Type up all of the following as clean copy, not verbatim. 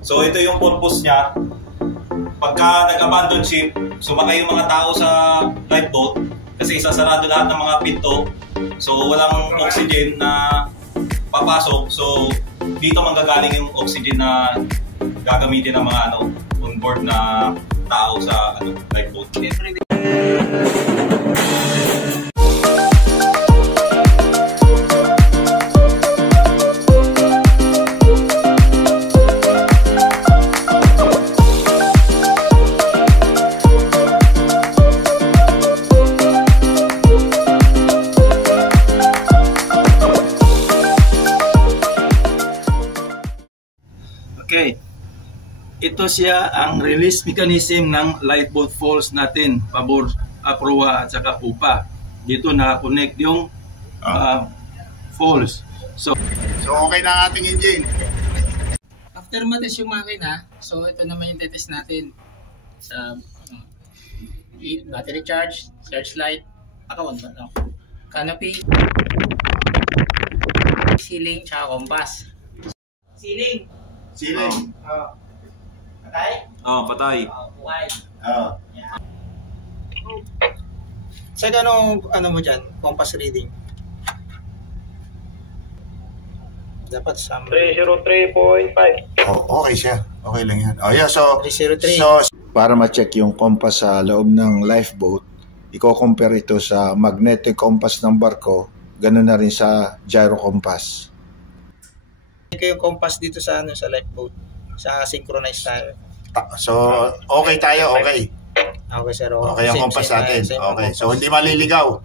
So ito yung purpose niya. Pagka nag-abandon ship, sumakay yung mga tao sa lifeboat kasi isasarado lahat ng mga pinto. So walang oxygen na papasok. So dito manggagaling yung oxygen na gagamitin ng mga onboard na tao sa lifeboat. Okay, ito siya ang release mechanism ng lifeboat falls natin, pabor, proa at saka pupa. Dito nakakonect yung falls. So okay na ating engine. After matest yung makina, so ito naman yung tetest natin sa battery charge, searchlight, canopy, ceiling, tsaka compass. Ceiling. Patay? Patay. Buhay. Sa ano mo dyan? Compass reading? Dapat sa 303.5. Okay siya. Okay lang yan. So 303. So para ma-check yung compass sa loob ng lifeboat, i-compare ito sa magnetic compass ng barko, ganun na rin sa gyro compass. Yung compass dito sa sa lifeboat, sa synchronize tayo. So okay tayo, okay. Okay sir. Okay ang compass natin. Okay. So hindi maliligaw.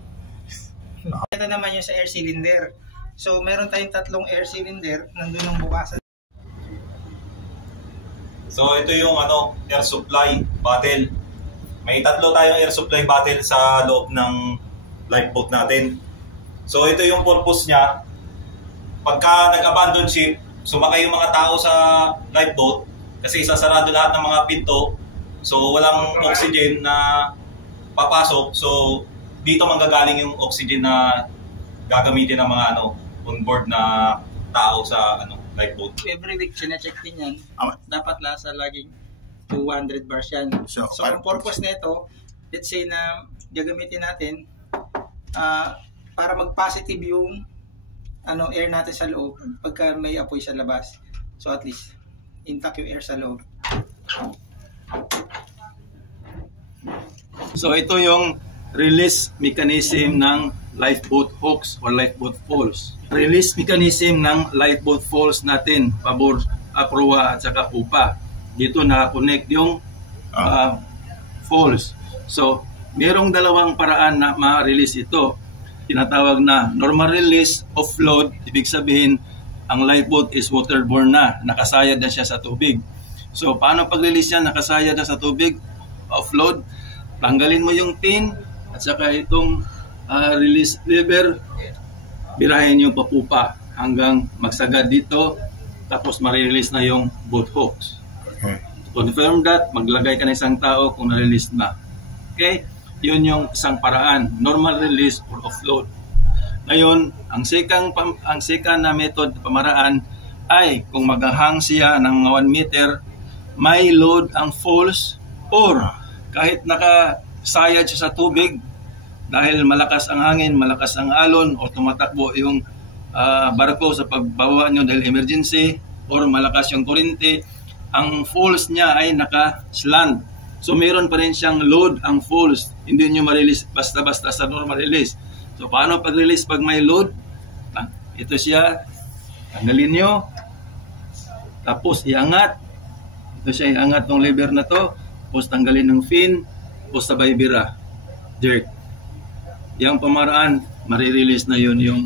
Ito naman yung sa air cylinder. So meron tayong tatlong air cylinder, nandun ang bukasan. So ito yung air supply bottle. May tatlo tayong air supply bottle sa loob ng lifeboat natin. So ito yung purpose niya. Pagka nag-abandon ship, sumakay yung mga tao sa lifeboat kasi isasarado lahat ng mga pinto. So walang oxygen na papasok. So dito manggagaling yung oxygen na gagamitin ng mga onboard na tao sa lifeboat. Every week sina-check din yan. Dapat nasa laging 200 bars yan. So ang purpose nito, let's say na gagamitin natin para mag-positive yung air natin sa loob pagka may apoy sa labas. So at least intact yung air sa loob. So ito yung release mechanism ng lifeboat hooks or lifeboat falls. Release mechanism ng lifeboat falls natin, pabor, proa at saka pupa. Dito nakakonect yung falls. So merong dalawang paraan na ma-release ito. Tinatawag na normal release, offload. Ibig sabihin, ang lifeboat is waterborne na. Nakasayad na siya sa tubig. So, paano pag-release yan? Nakasayad na sa tubig. Offload. Tanggalin mo yung pin at saka itong release lever. Birahin yung papupa hanggang magsagad dito. Tapos ma-release na yung boat hooks. Confirm that, maglagay ka na isang tao kung na-release na. Okay? Yun yung isang paraan, normal release or offload. Ngayon, ang second na method pamaraan ay kung maghahang siya ng 1 meter, may load ang falls or kahit nakasayad siya sa tubig dahil malakas ang hangin, malakas ang alon o tumatakbo yung barko sa pagbawa nyo dahil emergency or malakas yung kurente, ang falls niya ay naka-slant. So meron pa rin siyang load ang falls. Hindi nyo ma-release basta-basta sa normal release. So paano pag-release pag may load? Ito siya. Tanggalin nyo. Tapos iangat. Ito siya, iangat ng lever na to. Tapos tanggalin ng fin. Tapos sabay bira. Jerk. Yang pamaraan, ma-release na yun yung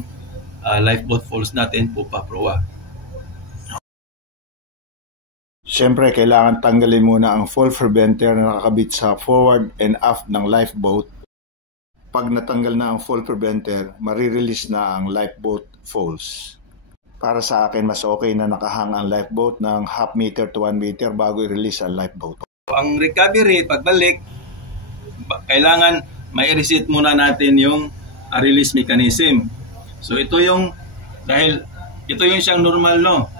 lifeboat falls natin, pupa, proa. Siyempre, kailangan tanggalin muna ang fall preventer na nakakabit sa forward and aft ng lifeboat. Pag natanggal na ang fall preventer, marirelease na ang lifeboat falls. Para sa akin, mas okay na nakahang ang lifeboat ng 0.5 meter to 1 meter bago i-release ang lifeboat. Ang recovery, pagbalik, kailangan mai-reset muna natin yung release mechanism. So ito yung, dahil ito yung siyang normal, no?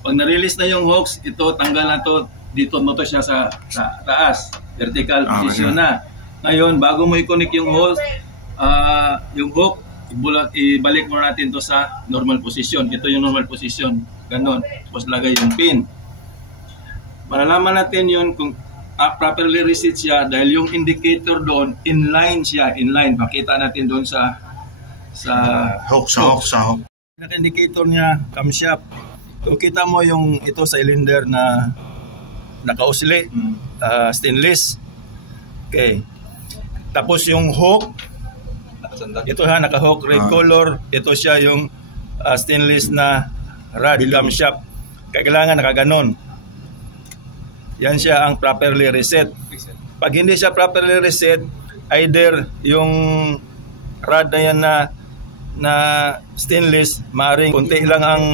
Pag na-release na yung hooks, ito tanggal na to, dito mo to siya sa taas, vertical position na. Ngayon, bago mo i-connect yung hook, ibalik mo natin to sa normal position. Ito yung normal position. Ganon. Tapos lagay yung pin. Malalaman natin yun kung properly reset siya dahil yung indicator doon, inline siya. Inline. Makita natin doon sa hook. Pinaka-indicator niya, camshaft. Kung kita mo yung ito sa cylinder na naka-oscillate, stainless. Okay. Tapos yung hook, ito naka-hook, red color. Ito siya yung stainless na rod, camshaft. Kailangan nakaganon. Yan siya ang properly reset. Pag hindi siya properly reset, either yung rod na yan na stainless, maaaring kunti lang ang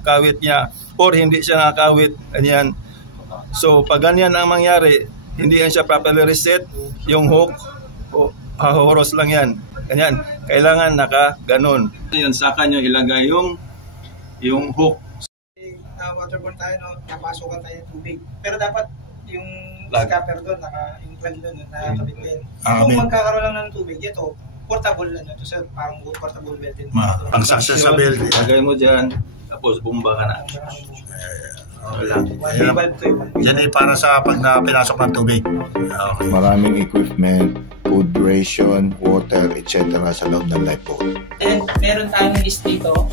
kawit niya or hindi siya nakakawit. Ganyan. So pag ganyan ang mangyari, hindi yan siya properly reset, yung hook, hahoros lang yan. Ganyan. Kailangan nakaganon. Yan, saka nyo ilagay yung hook. Waterborne tayo, napasukan tayo ng tubig. Pero dapat yung scupper doon, yung plug doon, nakakabit din. Kung magkakaroon lang ng tubig, ito, portable na ito, sir. Parang portable belt din. Ang success sa belt. Lagay mo dyan, tapos bumba ka na. Yan ay para sa pag pinasok ng tubig. Okay. Maraming equipment, food ration, water, etc. sa loob ng lifeboat. And meron tayong list dito